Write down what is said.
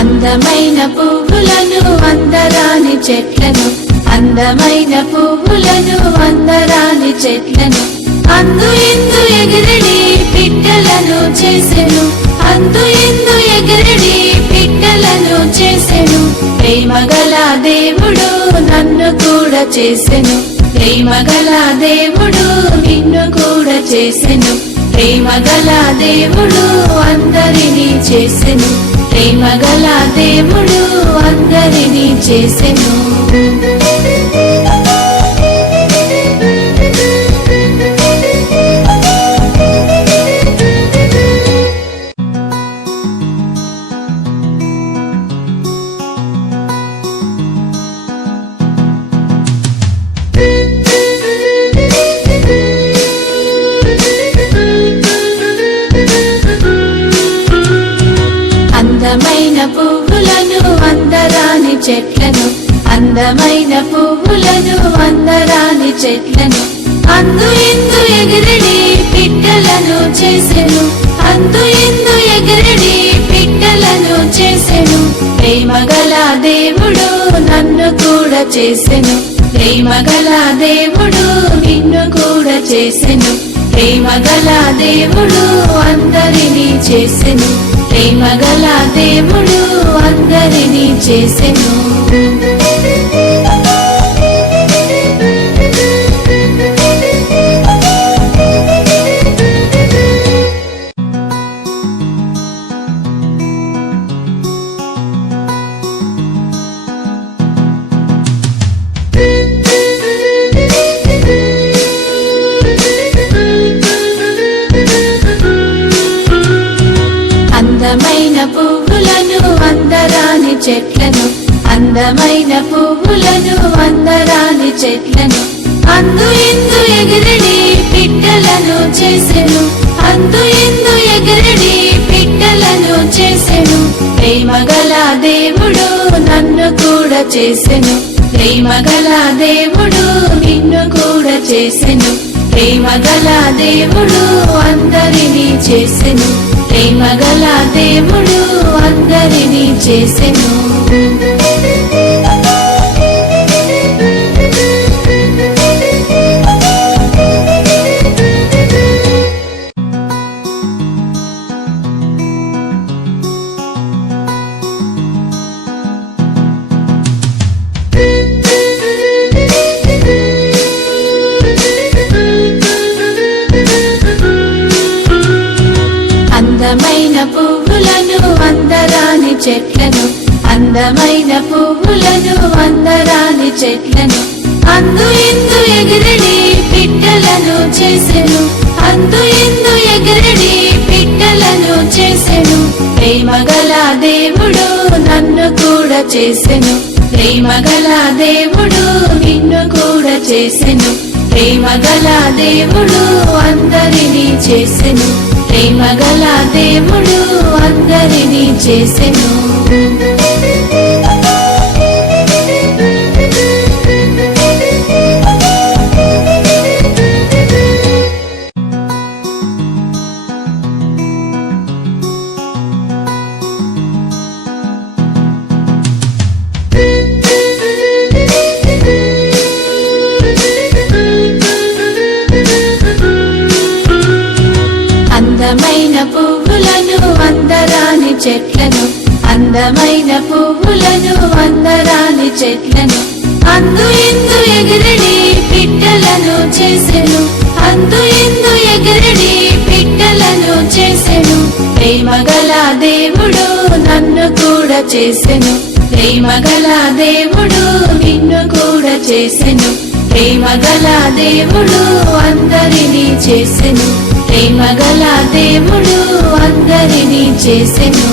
అందమైన పువ్వులను అందరాని చెట్లను, అందమైన పువ్వులను అందరాని చెట్లను, అందు ఇందు ఎగిరిడి పిట్టలను చేసెను, అందు ఇందు ఎగిరిడి పిట్టలను చేసెను. ప్రేమగల దేవుడు నన్ను కూడా చేసెను, ప్రేమగల దేవుడు నిన్ను కూడా చేసెను. ప్రేమగల దేవుడు అందరినీ చేసెను, ప్రేమగల దేవుడు అందరినీ చేసెను. అందమైన పువ్వులను అందరాని చెట్లను, అందమైన పువ్వులను అందరాని చెట్లను, అందు ఇందు ఎగిరిడి పిట్టలను చేసెను, అందు ఇందు ఎగిరిడి పిట్టలను చేసెను. ప్రేమగల దేవుడు నన్ను కూడా చేసెను, ప్రేమగల దేవుడు నిన్ను కూడా చేసెను. ప్రేమగల దేవుడు అందరినీ చేసెను, ప్రేమగల దేవుడు అందరినీ చేసెను. అందమైన పువ్వులను అందరాని చెట్లను, అందమైన పువ్వులను అందరాని చెట్లను, అందు ఇందు ఎగిరిడి పిట్టలను చేసెను, అందు ఇందు ఎగిరిడి పిట్టలను చేసెను. ప్రేమగల దేవుడు నన్ను కూడా చేసెను, ప్రేమగల దేవుడు నిన్ను కూడా చేసెను. ప్రేమగల దేవుడు అందరినీ చేసెను, ప్రేమగల దేవుడు అందరినీ చేసెను. అందమైన పువ్వులను అందరాని చెట్లను, అందమైన పువ్వులను అందరాని చెట్లను, అందు ఇందు ఎగిరిడి పిట్టలను చేసెను, అందు ఇందు ఎగిరిడి పిట్టలను చేసెను. ప్రేమగల దేవుడు నన్ను కూడా చేసెను, ప్రేమగల దేవుడు నిన్ను కూడా చేసెను. ప్రేమగల దేవుడు అందరినీ చేసెను, ప్రేమగల దేవుడు అందరినీ చేసెను. అందమైన పువ్వులను అందరాని చెట్లను, అందమైన పువ్వులను అందరాని చెట్లను, అందు ఇందు ఎగిరిడి పిట్టలను చేసెను, అందు ఇందు ఎగిరిడి పిట్టలను చేసెను. ప్రేమగల దేవుడు నన్ను కూడా చేసెను, ప్రేమగల దేవుడు నిన్ను కూడా చేసెను. ప్రేమగల దేవుడు అందరినీ చేసెను, ప్రేమగల దేవుడు అందరినీ చేసెను.